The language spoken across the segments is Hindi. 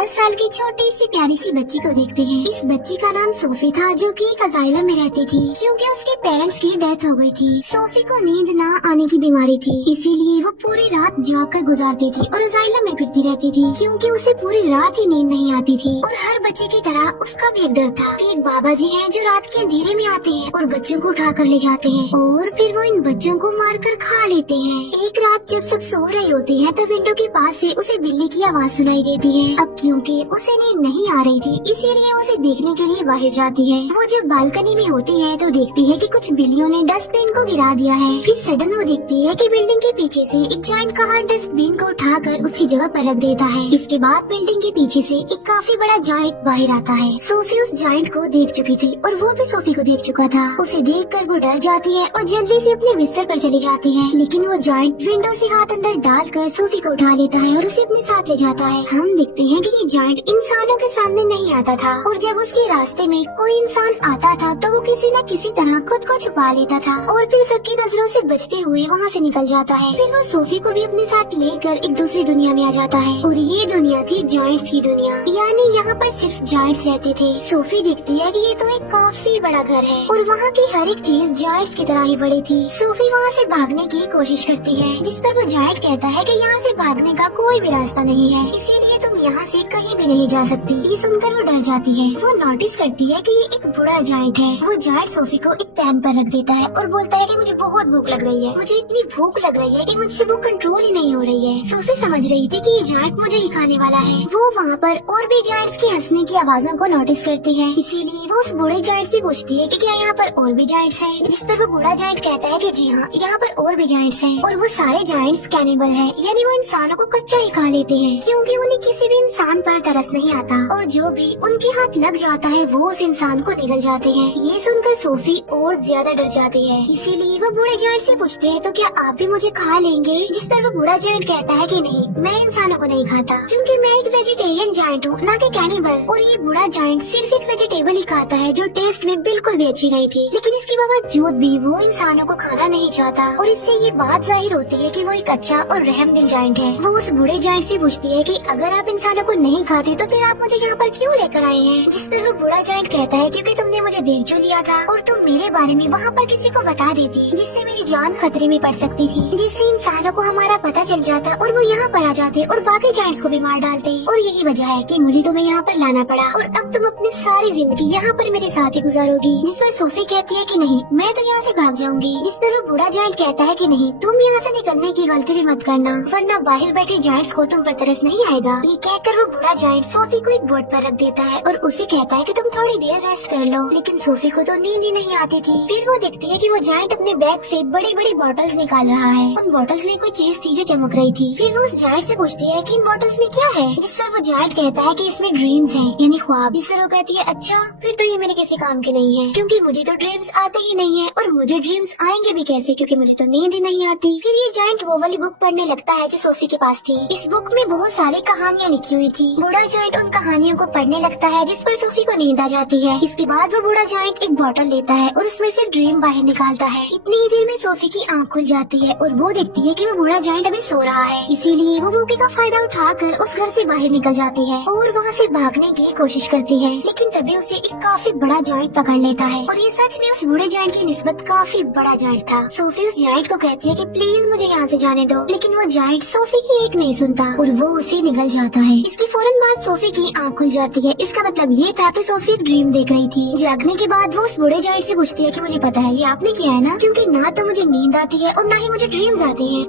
10 साल की छोटी सी प्यारी सी बच्ची को देखते हैं। इस बच्ची का नाम सोफी था, जो कि एक अजाइलम में रहती थी क्योंकि उसके पेरेंट्स की डेथ हो गई थी। सोफी को नींद न आने की बीमारी थी, इसीलिए वो पूरी रात जागकर गुजारती थी और अजाइलम में फिरती रहती थी क्योंकि उसे पूरी रात ही नींद नहीं आती थी। और हर बच्चे की तरह उसका भी एक डर था कि एक बाबा जी है जो रात के अंधेरे में आते हैं और बच्चों को उठा कर ले जाते हैं और फिर वो इन बच्चों को मार कर खा लेते हैं। एक रात जब सब सो रहे होते हैं तो विंडो के पास से उसे बिल्ली की आवाज सुनाई देती है। अब क्योंकि उसे नींद नहीं आ रही थी, इसीलिए उसे देखने के लिए बाहर जाती है। वो जब बालकनी में होती है तो देखती है कि कुछ बिल्लियों ने डस्टबिन को गिरा दिया है। फिर सडन वो देखती है कि बिल्डिंग के पीछे से एक जायंट कार डस्टबिन को उठाकर उसकी जगह पर रख देता है। इसके बाद बिल्डिंग के पीछे से एक काफी बड़ा जायंट बाहर आता है। सोफी उस जायंट को देख चुकी थी और वो भी सोफी को देख चुका था। उसे देखकर वो डर जाती है और जल्दी से अपने बिस्तर पर चली जाती है, लेकिन वो जायंट विंडो से हाथ अंदर डालकर सोफी को उठा लेता है और उसे अपने साथ ले जाता है। हम देखते हैं कि ये जायंट इंसानों के सामने नहीं आता था और जब उसके रास्ते में कोई इंसान आता था तो वो किसी न किसी तरह खुद को छुपा लेता था और फिर सबकी नजरों से बचते हुए वहाँ से निकल जाता है। फिर वो सोफी को भी अपने साथ लेकर एक दूसरी दुनिया में आ जाता है और ये दुनिया थी जायंट्स की दुनिया, यानी यहाँ पर सिर्फ जायंट्स रहते थे। सोफी देखती है कि ये तो एक काफी बड़ा घर है और वहाँ की हर एक चीज जायंट्स की तरह ही बड़ी थी। सोफी वहाँ से भागने की कोशिश करती है, जिस पर वो जायंट कहता है कि यहाँ से भागने का कोई भी रास्ता नहीं है, इसीलिए तुम यहाँ से कहीं भी नहीं जा सकती। ये सुनकर वो डर जाती है। वो नोटिस करती है कि ये एक बूढ़ा जायंट है। वो जायंट सोफी को एक पैन पर रख देता है और बोलता है कि मुझे बहुत भूख लग रही है, मुझे इतनी भूख लग रही है कि मुझसे वो कंट्रोल ही नहीं हो रही है। सोफी समझ रही थी कि ये जायंट मुझे ही खाने वाला है। वो वहाँ पर और भी जायंट्स के हंसने की आवाजों को नोटिस करती है, इसीलिए वो उस बूढ़े जायंट से पूछती है कि क्या यहाँ पर और भी जायंट्स हैं, जिस पर वो बूढ़ा जायंट कहता है कि जी हाँ, यहाँ पर और भी जायंट्स हैं और वो सारे जायंट्स कैनिबल हैं, यानी वो इंसानों को कच्चा ही खा लेते हैं क्योंकि उन्हें किसी भी इंसान पर तरस नहीं आता और जो भी उनके हाथ लग जाता है वो उस इंसान को निगल जाते हैं। ये सुनकर सोफी और ज्यादा डर जाती है, इसीलिए वो बूढ़े जायंट से पूछते हैं तो क्या आप भी मुझे खा लेंगे, जिस पर वो बूढ़ा जायंट कहता है कि नहीं, मैं इंसानों को नहीं खाता क्योंकि मैं एक वेजिटेरियन जायंट हूँ, ना कि कैनिबल। और ये बूढ़ा जायंट सिर्फ एक वेजिटेबल ही खाता है जो टेस्ट में बिल्कुल भी अच्छी नहीं थी, लेकिन इसके बावजूद भी वो इंसानों को खाना नहीं चाहता और इससे ये बात जाहिर होती है कि वो एक अच्छा और रहमदिल जायंट है। वो उस बूढ़े जायंट से पूछती है कि अगर आप इंसानों को नहीं खाते तो फिर आप मुझे यहाँ पर क्यों लेकर आए हैं, जिस पर वो बूढ़ा जायंट कहता है क्योंकि तुमने मुझे देख जो लिया था और तुम मेरे बारे में वहाँ पर किसी को बता देती, जिससे मेरी जान खतरे में पड़ सकती थी, जिससे इंसानों को हमारा पता चल जाता और वो यहाँ पर आ जाते और बाकी जायंट्स को भी मार डालते। और यही वजह है कि मुझे तुम्हें यहाँ पर लाना पड़ा और अब तुम अपनी सारी जिंदगी यहाँ पर मेरे साथ ही गुजारोगी। जिस पर सोफी कहती है कि नहीं, मैं तो यहाँ से भाग जाऊंगी, जिस पर वो बूढ़ा जायंट कहता है कि नहीं, तुम यहाँ से निकलने की गलती भी मत करना, वरना बाहर बैठे जायंट्स को तुम पर तरस नहीं आएगा। ये कहकर वो बूढ़ा जायंट सोफी को एक बोर्ड पर रख देता है और उसे कहता है कि तुम थोड़ी देर रेस्ट कर लो, लेकिन सोफी को तो नींद ही नहीं आती थी। फिर वो देखती है कि वो जायंट अपने बैग से बड़ी बड़ी बॉटल्स निकाल रहा है। उन बॉटल्स में कोई चीज थी जो चमक रही थी। फिर वो उस जायंट से पूछती है कि इन बॉटल्स में क्या है, जिस पर वो जायंट कहता है कि इसमें ड्रीम्स हैं, यानी ख्वाब। इस पर वो कहती है अच्छा, फिर तो ये मेरे किसी काम के नहीं है क्योंकि मुझे तो ड्रीम्स आते ही नहीं है और मुझे ड्रीम्स आएंगे भी कैसे क्योंकि मुझे तो नींद ही नहीं आती। फिर ये जायंट वो वाली बुक पढ़ने लगता है जो सोफी के पास थी। इस बुक में बहुत सारी कहानियाँ लिखी हुई थी। बूढ़ा जायंट उन कहानियों को पढ़ने लगता है, जिस पर सोफी को नींद आ जाती है। इसके बाद वो बूढ़ा जायंट एक बॉटल लेता है और उसमें से ड्रीम बाहर निकालता है। इतनी ही देर में सोफी की आँख खुल जाती है और वो देखती है कि वो बूढ़ा जायंट अभी सो रहा है, इसीलिए वो मौके का फायदा उठाकर उस घर से बाहर निकल जाती है और वहाँ से भागने की कोशिश करती है, लेकिन तभी उसे एक काफी बड़ा जायंट पकड़ लेता है और ये सच में उस बूढ़े जायंट की निस्बत काफी बड़ा जायंट था। सोफी उस जायंट को कहती है कि प्लीज मुझे यहाँ से जाने दो, लेकिन वो जायंट सोफी की एक नहीं सुनता और वो उसे निगल जाता है। इसकी फौरन बाद सोफी की आँख खुल जाती है। इसका मतलब ये था कि सोफी एक ड्रीम देख रही थी। जागने के बाद वो उस बूढ़े जायंट से पूछती है कि मुझे पता है ये आपने किया है ना, क्योंकि ना तो मुझे नींद आती है और ना ही मुझे ड्रीम्स आते हैं,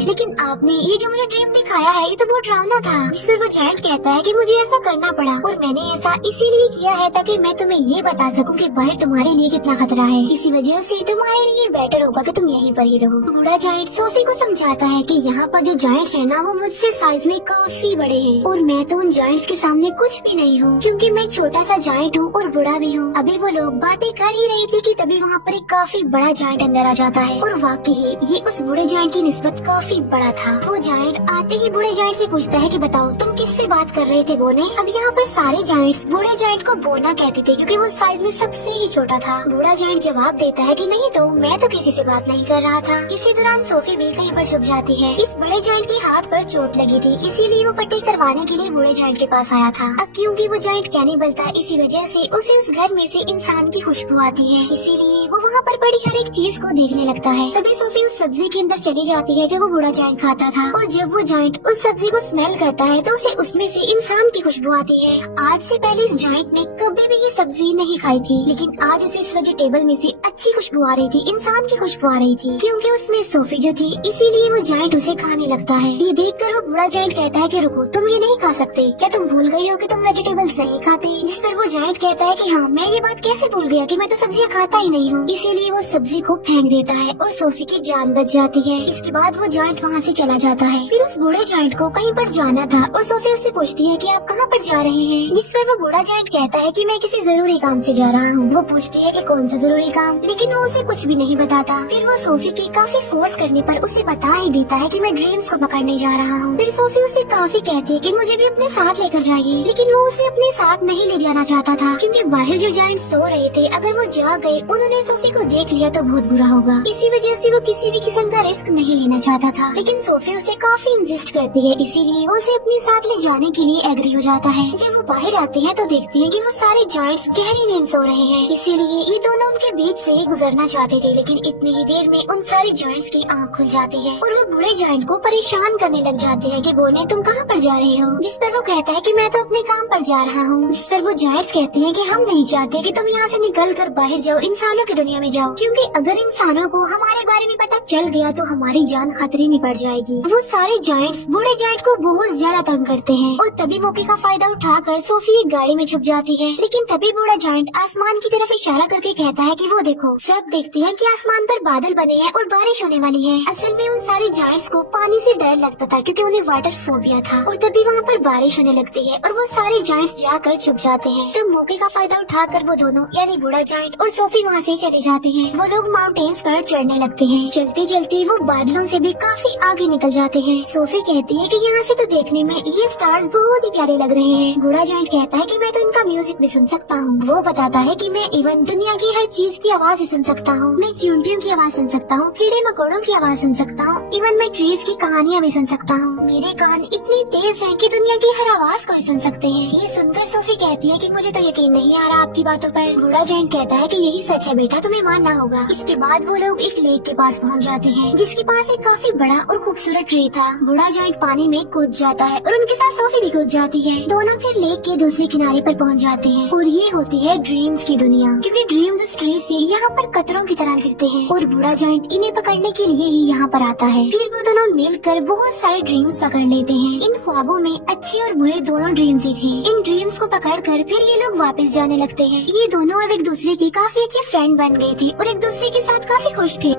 लेकिन आपने ये जो मुझे ड्रीम दिखाया है ये तो बहुत डरावना था। जिस पर वो जायंट कहता है कि मुझे ऐसा करना पड़ा और मैंने ऐसा इसीलिए किया है ताकि मैं तुम्हें ये बता सकूं कि बाहर तुम्हारे लिए कितना खतरा है, इसी वजह से तुम्हारे लिए बेटर होगा कि तुम यहीं पर ही रहो। बूढ़ा जायंट सोफी को समझाता है कि यहाँ पर जो जायंट्स है ना वो मुझसे साइज में काफी बड़े हैं और मैं तो उन जायंट्स के सामने कुछ भी नहीं हूँ क्योंकि मैं छोटा सा जायंट हूँ और बूढ़ा भी हूँ। अभी वो लोग बातें कर ही रही थी कि तभी वहाँ पर एक काफी बड़ा जायंट अंदर आ जाता है और वाकई ये उस बूढ़े जायंट की निस्बत काफी काफी बड़ा था। वो जायंट आते ही बूढ़े जायंट से पूछता है कि बताओ तुम किससे बात कर रहे थे बोने। अब यहाँ पर सारे जायंट्स बूढ़े जायंट को बोना कहते थे क्योंकि वो साइज में सबसे ही छोटा था। बूढ़ा जायंट जवाब देता है कि नहीं तो मैं तो किसी से बात नहीं कर रहा था। इसी दौरान सोफी भी कहीं पर छुप जाती है। इस बड़े जायंट के हाथ पर चोट लगी थी, इसीलिए वो पट्टी करवाने के लिए बूढ़े जायंट के पास आया था। अब क्योंकि वो जायंट कैनिबल था, इसी वजह से उसे उस घर में से इंसान की खुशबू आती है, इसीलिए वो वहाँ पर पड़ी हर एक चीज को देखने लगता है। तभी सोफी उस सब्जी के अंदर चली जाती है जो वो बूढ़ा जायंट खाता था, और जब वो जायंट उस सब्जी को स्मेल करता है तो उसे उसमें से इंसान की खुशबू आती है। आज से पहले इस जायंट ने कभी भी ये सब्जी नहीं खाई थी, लेकिन आज उसे इस वेजिटेबल में से अच्छी खुशबू आ रही थी, इंसान की खुशबू आ रही थी, क्योंकि उसमें सोफी जो थी, इसीलिए वो जायंट उसे खाने लगता है। ये देखकर वो बूढ़ा जायंट कहता है कि रुको, तुम ये नहीं खा सकते, क्या तुम भूल गई हो कि तुम वेजिटेबल्स नहीं खाते। जिस पर वो जायंट कहता है कि हाँ, मैं ये बात कैसे भूल गया कि मैं तो सब्जियां खाता ही नहीं हूँ। इसीलिए वो सब्जी को फेंक देता है और सोफी की जान बच जाती है। इसके बाद वो जायंट वहाँ से चला जाता है। फिर उस बूढ़े जायंट को कहीं पर जाना था और सोफी उससे पूछती है कि आप कहाँ पर जा रहे हैं। जिस पर वो बूढ़ा जायंट कहता है कि मैं किसी जरूरी काम से जा रहा हूँ। वो पूछती है कि कौन सा जरूरी काम, लेकिन वो उसे कुछ भी नहीं बताता। फिर वो सोफी की काफी फोर्स करने पर उसे बता ही देता है कि मैं ड्रीम्स को पकड़ने जा रहा हूँ। फिर सोफी उसे काफी कहती है कि मुझे भी अपने साथ लेकर जाइए, लेकिन वो उसे अपने साथ नहीं ले जाना चाहता था, क्योंकि बाहर जो जायंट सो रहे थे, अगर वो जाग गए, उन्होंने सोफी को देख लिया तो बहुत बुरा होगा। इसी वजह से वो किसी भी किस्म का रिस्क नहीं लेना चाहता था। लेकिन सोफी उसे काफी इंसिस्ट करती है, इसीलिए वो उसे अपने साथ ले जाने के लिए एग्री हो जाता है। जब वो बाहर आते हैं तो देखते हैं कि वो सारे जायंट्स गहरी नींद सो रहे हैं, इसीलिए ये दोनों उनके बीच से ही गुजरना चाहते थे, लेकिन इतनी ही देर में उन सारे जायंट्स की आँख खुल जाती है और वो बूढ़े जायंट को परेशान करने लग जाते हैं कि बोने तुम कहाँ पर जा रहे हो। जिस पर वो कहता है कि मैं तो अपने काम पर जा रहा हूँ। जिस पर वो जायंट्स कहते हैं कि हम नहीं चाहते कि तुम यहाँ से निकल कर बाहर जाओ, इंसानों की दुनिया में जाओ, क्योंकि अगर इंसानों को हमारे बारे में पता चल गया तो हमारी जान खतरे में पड़ जाएगी। वो सारे जायंट्स बूढ़े जायंट को बहुत ज्यादा तंग करते हैं और तभी मौके का फायदा उठाकर सोफी एक गाड़ी में छुप जाती है। लेकिन तभी बूढ़ा जायंट आसमान की तरफ इशारा करके कहता है कि वो देखो। सब देखते हैं कि आसमान पर बादल बने हैं और बारिश होने वाली है। असल में उन सारे जायंट्स को पानी से डर लगता था क्योंकि उन्हें वाटर फोबिया था, और तभी वहाँ पर बारिश होने लगती है और वो सारे जायंट्स जाकर छुप जाते हैं। तो मौके का फायदा उठाकर वो दोनों यानी बूढ़ा जायंट और सोफी वहाँ से चले जाते हैं। वो लोग माउंटेन्स पर चढ़ने लगते हैं। चलते चलते वो बादलों से भी काफी आगे निकल जाते हैं। सोफी कहती है कि यहाँ से तो देखने में ये स्टार्स बहुत ही प्यारे लग रहे हैं। बूढ़ा जायंट कहता है कि मैं तो इनका म्यूजिक भी सुन सकता हूँ। वो बताता है कि मैं इवन दुनिया की हर चीज की आवाज सुन सकता हूँ। मैं चींटियों की आवाज सुन सकता हूँ, कीड़े मकोड़ों की आवाज सुन सकता हूँ, इवन मैं ट्रीज की कहानियाँ भी सुन सकता हूँ। मेरे कान इतनी तेज हैं कि दुनिया की हर आवाज को सुन सकते हैं। ये सुनकर सोफी कहती है कि मुझे तो यकीन नहीं आ रहा आपकी बातों पर। बूढ़ा जायंट कहता है कि यही सच है बेटा, तुम्हें मानना होगा। इसके बाद वो लोग एक लेक के पास पहुँच जाते हैं, जिसके पास एक काफी बड़ा और खूबसूरत ट्री था। बूढ़ा जायंट पानी में कूद जाता है और उनके साथ सोफी भी कूद जाती है। दोनों फिर लेक के दूसरे किनारे पर पहुँच जाते हैं और ये होती है ड्रीम्स की दुनिया, क्योंकि ड्रीम्स उस ट्री से यहाँ पर कतरों की तरह गिरते हैं और बूढ़ा जायंट इन्हें पकड़ने के लिए ही यहाँ पर आता है। फिर वो दोनों मिलकर बहुत सारे ड्रीम्स पकड़ लेते हैं। इन ख्वाबों में अच्छे और बुरे दोनों ड्रीम्स ही थे। इन ड्रीम्स को पकड़कर फिर ये लोग वापस जाने लगते हैं। ये दोनों अब एक दूसरे के काफी अच्छे फ्रेंड बन गए थे और एक दूसरे के साथ काफी खुश थे।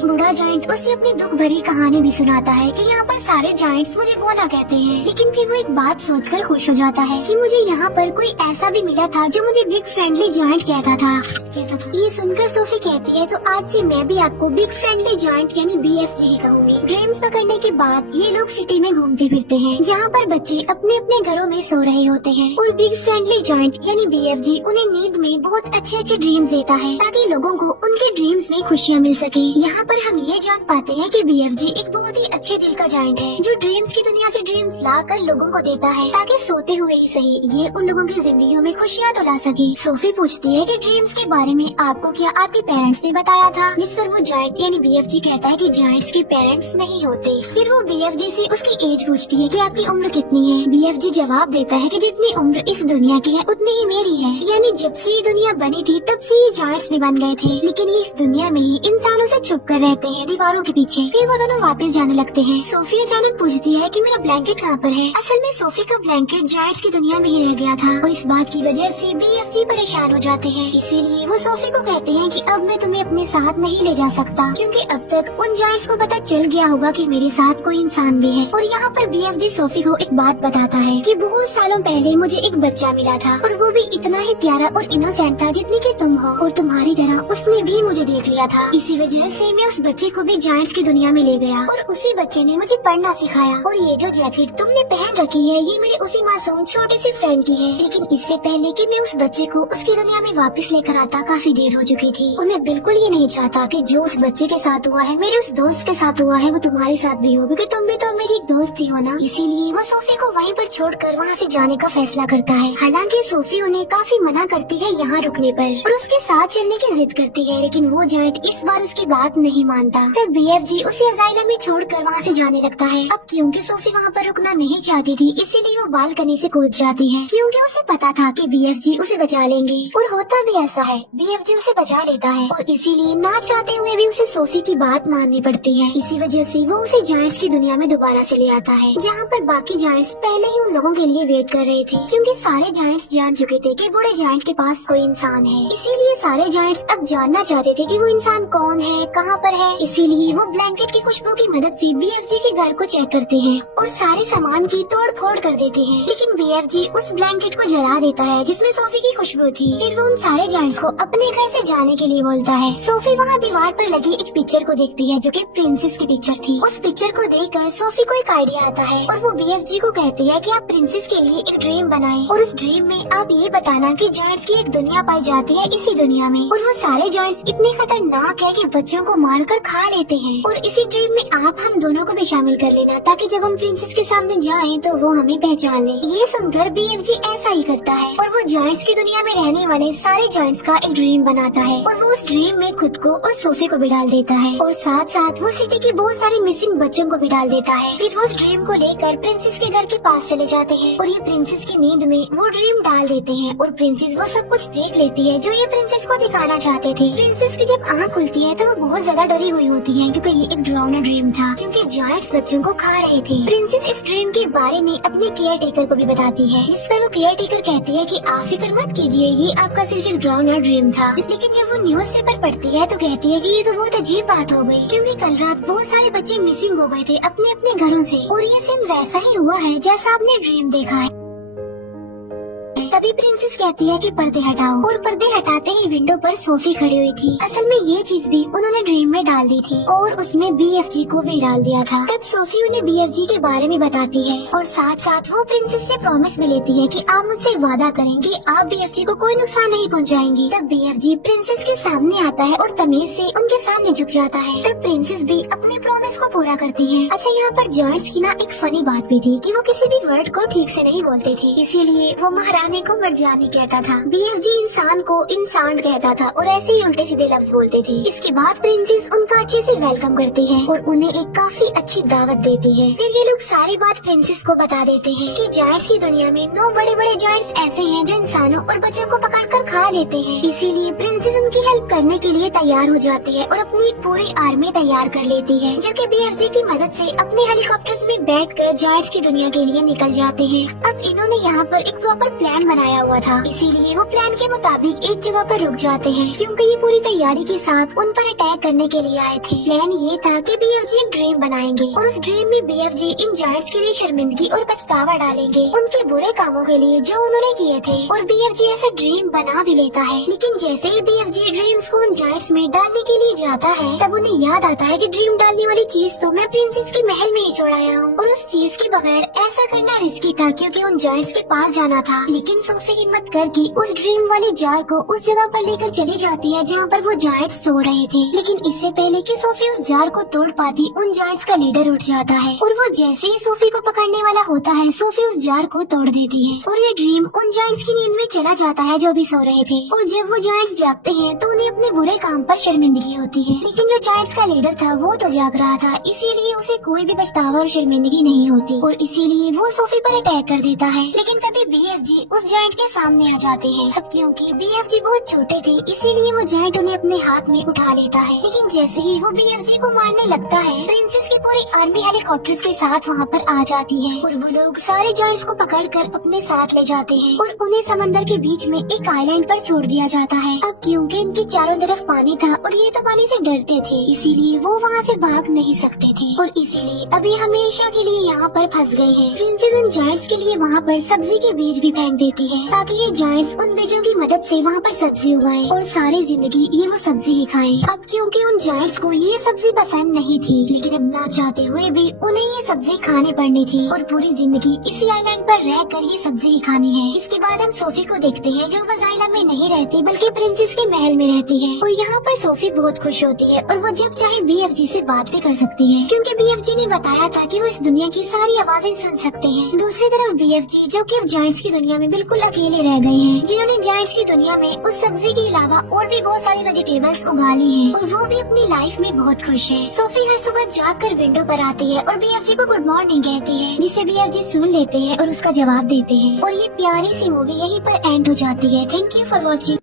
बूढ़ा जायंट उसे अपनी दुख भरी कहानी भी सुनाता है कि यहाँ पर सारे जायंट्स मुझे बोना कहते हैं, लेकिन फिर वो एक बात सोचकर खुश हो जाता है कि मुझे यहाँ पर कोई ऐसा भी मिला था जो मुझे बिग फ्रेंडली जायंट कहता था। ये सुनकर सोफी कहती है तो आज से मैं भी आपको बिग फ्रेंडली जायंट यानी BFG ही कहूँगी। ड्रीम्स पकड़ने के बाद ये लोग सिटी में घूमते फिरते हैं, जहाँ पर बच्चे अपने अपने घरों में सो रहे होते हैं और बिग फ्रेंडली जायंट यानी BFG उन्हें नींद में बहुत अच्छे अच्छे ड्रीम्स देता है ताकि लोगों को उनके ड्रीम्स में खुशियाँ मिल सके। यहाँ पर हम ये जान पाते हैं कि BFG एक बहुत ही अच्छे दिल का जायंट है जो ड्रीम्स की दुनिया से ड्रीम्स लाकर लोगों को देता है ताकि सोते हुए ही सही ये उन लोगों की जिंदगियों में खुशियाँ तो ला सके। सोफी पूछती है कि ड्रीम्स के बारे में आपको क्या आपके पेरेंट्स ने बताया था, जिस पर वो जायंट यानी BFG कहता है कि जायंट्स के पेरेंट्स नहीं होते। फिर वो BFG से उसकी एज पूछती है कि आपकी उम्र कितनी है। BFG जवाब देता है कि जितनी उम्र इस दुनिया की है उतनी ही मेरी है, यानी जब से ये दुनिया बनी थी तब से ये जायंट्स भी बन गए थे, लेकिन ये इस दुनिया में ही इंसानों से छुप कर रहते हैं दीवारों के पीछे। फिर वो दोनों वापस जाने लगते हैं। सोफी अचानक पूछती है कि मेरा ब्लैंकेट कहाँ पर है। असल में सोफी का ब्लैंकेट जायंट्स की दुनिया में ही रह गया था और इस बात की वजह से BFG परेशान हो जाते हैं। इसीलिए वो सोफी को कहते हैं कि अब मैं तुम्हें अपने साथ नहीं ले जा सकता, क्योंकि अब तक उन जायंट्स को पता चल गया होगा कि मेरे साथ कोई इंसान भी है। और यहाँ पर BFG सोफी को एक बात बताता है कि बहुत सालों पहले मुझे एक बच्चा मिला था और वो भी इतना ही प्यारा और इनोसेंट था जितनी कि तुम हो, और तुम्हारी तरह उसने भी मुझे देख लिया था। इसी वजह से में उस बच्चे को भी जायंट्स की दुनिया में ले गया और उसी बच्चे ने मुझे पढ़ना सिखाया। और ये जो जैकेट तुमने पहन रखी है ये मेरे उसी मासूम छोटे से फ्रेंड की है। लेकिन इससे पहले कि मैं उस बच्चे को उसकी दुनिया में वापस लेकर आता काफी देर हो चुकी थी और मैं बिल्कुल ये नहीं चाहता कि जो उस बच्चे के साथ हुआ है मेरे उस दोस्त के साथ हुआ है वो तुम्हारे साथ भी हो, क्योंकि तुम भी तो मेरी एक दोस्त ही हो ना। इसीलिए वो सोफी को वहीं पर छोड़कर वहाँ से जाने का फैसला करता है। हालांकि सोफी उन्हें काफी मना करती है यहाँ रुकने पर और उसके साथ चलने की जिद करती है, लेकिन वो जायंट इस बार उसकी बात नहीं मानता। तब BFG उसे अजाइलम में छोड़कर वहाँ से जाने लगता है। अब क्योंकि सोफी वहाँ पर रुकना नहीं चाहती थी इसीलिए वो बालकनी से कूद जाती है, क्योंकि उसे पता था कि BFG उसे बचा लेंगे। और होता भी ऐसा है, BFG उसे बचा लेता है और इसीलिए ना चाहते हुए भी उसे सोफी की बात माननी पड़ती है। इसी वजह से वो उसे जायंट्स की दुनिया में दोबारा से ले आता है, जहाँ पर बाकी जायंट्स पहले ही उन लोगों के लिए वेट कर रहे थे, क्योंकि सारे जायंट्स जान चुके थे कि बूढ़े जायंट के पास कोई इंसान है। इसीलिए सारे जायंट्स अब जानना चाहते थे कि वो इंसान कौन है, कहाँ पर है। इसीलिए वो ब्लैंकेट की खुशबू की मदद से BFG के घर को चेक करते हैं और सारे सामान की तोड़ फोड़ कर देते हैं। लेकिन BFG उस ब्लैंकेट को जला देता है जिसमें सोफी की खुशबू थी। फिर वो उन सारे जायंट्स को अपने घर से जाने के लिए बोलता है। सोफी वहाँ दीवार पर लगी एक पिक्चर को देखती है जो कि प्रिंसेस की पिक्चर थी। उस पिक्चर को देखकर सोफी को एक आइडिया आता है और वो BFG को कहती है कि आप प्रिंसेस के लिए एक ड्रीम बनाएं और उस ड्रीम में आप ये बताना कि जायंट्स की एक दुनिया पाई जाती है इसी दुनिया में और वो सारे जायंट्स इतने खतरनाक है कि बच्चों को मारकर खा लेते हैं। और इसी ड्रीम में आप हम दोनों को भी शामिल कर लेना ताकि जब हम प्रिंसेस के सामने जाएं तो वो हमें पहचान ले। ये सुनकर BFG ऐसा ही करता है और वो जायंट्स की दुनिया में रहने वाले सारे जायंट्स का एक ड्रीम बनाता है और वो उस ड्रीम में खुद को और सोफी को भी डाल देता है और साथ साथ वो सिटी के बहुत सारे मिसिंग बच्चों को भी डाल देता है। फिर वो उस ड्रीम को लेकर प्रिंसेस के घर के पास चले जाते हैं और ये प्रिंसेस की नींद में वो ड्रीम डाल देते हैं और प्रिंसेस वो सब कुछ देख लेती है जो ये प्रिंसेस को दिखाना चाहते थे। प्रिंसेस की जब आँख खुलती है तो वो बहुत ज्यादा डरी हुई होती है क्योंकि ये एक डरावना ड्रीम था, क्योंकि जायंट्स बच्चों को खा रहे थे। प्रिंसेस इस ड्रीम के बारे में अपने केयर टेकर को भी बताती है, जिस पर वो केयर टेकर कहती है कि आप फिक्र मत कीजिए, ये आपका सिर्फ एक डरावना ड्रीम था। लेकिन जब वो न्यूज़पेपर पढ़ती है तो कहती है कि ये तो बहुत अजीब बात हो गई, क्योंकि कल रात बहुत सारे बच्चे मिसिंग हो गए थे अपने अपने घरों से और ये सेम वैसा ही हुआ है जैसा आपने ड्रीम देखा है। तभी प्रिंसेस कहती है कि पर्दे हटाओ और पर्दे हटाते ही विंडो पर सोफी खड़ी हुई थी। असल में ये चीज भी उन्होंने ड्रीम में डाल दी थी और उसमें BFG को भी डाल दिया था। तब सोफी उन्हें BFG के बारे में बताती है और साथ साथ वो प्रिंसेस से प्रॉमिस भी लेती है कि आप मुझसे वादा करेंगे आप BFG को कोई नुकसान नहीं पहुंचाएंगी। तब BFG प्रिंसेस के सामने आता है और तमीज से उनके सामने झुक जाता है। तब प्रिंसेस भी अपने प्रॉमिस को पूरा करती है। अच्छा, यहाँ पर जायंट्स की ना एक फनी बात भी थी कि वो किसी भी वर्ड को ठीक से नहीं बोलते थे, इसीलिए वो महारानी को मर्जानी कहता था। BFG इंसान को इंसान कहता था और ऐसे ही उल्टे सीधे लफ्ज बोलते थे। इसके बाद प्रिंसेस उनका अच्छे से वेलकम करती है और उन्हें एक काफी अच्छी दावत देती है। फिर ये लोग सारी बात प्रिंसेस को बता देते हैं कि जायंट्स की दुनिया में 9 बड़े बड़े जायंट्स ऐसे हैं जो इंसानों और बच्चों को पकड़कर खा लेते हैं। इसीलिए प्रिंसेस उनकी हेल्प करने के लिए तैयार हो जाती है और अपनी एक पूरी आर्मी तैयार कर लेती है, जो कि BFG की मदद से अपने हेलीकॉप्टर्स में बैठकर जायंट्स की दुनिया के लिए निकल जाते हैं। अब इन्होंने यहाँ पर एक प्रॉपर प्लान बनाया हुआ था, इसीलिए वो प्लान के मुताबिक एक जगह पर रुक जाते हैं, क्योंकि ये पूरी तैयारी के साथ उन पर अटैक करने के लिए आए थे। प्लान ये था कि BFG एक ड्रीम बनाएंगे और उस ड्रीम में BFG इन जायंट्स के लिए शर्मिंदगी और पछतावा डालेंगे उनके बुरे कामों के लिए जो उन्होंने किए थे। और BFG ऐसा ड्रीम बना भी लेता है, लेकिन जैसे ही BFG ड्रीम्स को उन जायंट्स में डालने के लिए जाता है तब उन्हें याद आता है कि ड्रीम डालने वाली चीज तो मैं प्रिंसेस के महल में ही छोड़ आया हूँ और उस चीज के बगैर ऐसा करना रिस्की था, क्योंकि उन जायंट्स के पास जाना था। लेकिन सोफी हिम्मत करके उस ड्रीम वाले जार को उस जगह पर लेकर चली जाती है जहाँ पर वो जायंट्स सो रहे थे। लेकिन इससे पहले कि सोफी उस जार को तोड़ पाती उन जायंट्स का लीडर उठ जाता है और वो जैसे ही सोफी को पकड़ने वाला होता है सोफी उस जार को तोड़ देती है और ये ड्रीम उन जायंट्स की नींद में चला जाता है जो भी सो रहे थे। और जब वो जायंट्स जागते हैं तो उन्हें अपने बुरे काम पर शर्मिंदगी होती है, लेकिन जो जायंट्स का लीडर था वो तो जाग रहा था, इसीलिए उसे कोई भी पछतावा और शर्मिंदगी नहीं होती और इसीलिए वो सोफी पर अटैक कर देता है। लेकिन तभी BFG उस जायंट के सामने आ जाते हैं। अब क्योंकि BFG बहुत छोटे थे इसीलिए वो जायंट उन्हें अपने हाथ में उठा लेता है। लेकिन जैसे ही वो BFG को मारने लगता है प्रिंसेस की पूरी आर्मी हेलीकॉप्टर्स के साथ वहाँ पर आ जाती है और वो लोग सारे जायंट्स को पकड़कर अपने साथ ले जाते हैं और उन्हें समंदर के बीच में एक आइलैंड पर छोड़ दिया जाता है। अब क्योंकि इनके चारों तरफ पानी था और ये तो पानी से डरते थे इसीलिए वो वहाँ से भाग नहीं सकते थे और इसीलिए अभी हमेशा के लिए यहाँ पर फंस गए हैं। प्रिंसेस उन जायंट्स के लिए वहाँ पर सब्जी के बीज भी फेंक देती है ताकि ये जायंट्स उन बीजों की मदद से वहाँ पर सब्जी उगाएं और सारी जिंदगी ये वो सब्जी ही खाएं। अब क्योंकि उन जायंट्स को ये सब्जी पसंद नहीं थी, लेकिन अब ना चाहते हुए भी उन्हें ये सब्जी खाने पड़नी थी और पूरी जिंदगी इसी आइलैंड पर रहकर ये सब्जी ही खानी है। इसके बाद हम सोफी को देखते हैं जो बस आइलैंड में नहीं रहती बल्कि प्रिंसेस के महल में रहती है और यहाँ पर सोफी बहुत खुश होती है और वो जब चाहे BFG से बात भी कर सकती है क्योंकि BFG ने बताया था कि वो इस दुनिया की सारी आवाजें सुन सकते हैं। दूसरी तरफ BFG जो कि अब जायंट्स की दुनिया में बिल्कुल अकेले रह गए हैं, जिन्होंने जायंट्स की दुनिया में उस सब्जी के अलावा और भी बहुत सारी वेजिटेबल्स उगा ली हैं और वो भी अपनी लाइफ में बहुत खुश है। सोफी हर सुबह जागकर विंडो पर आती है और BFG को गुड मॉर्निंग कहती है, जिसे BFG सुन लेते हैं और उसका जवाब देते हैं और ये प्यारी सी मूवी यहीं पर एंड हो जाती है। Thank you for watching.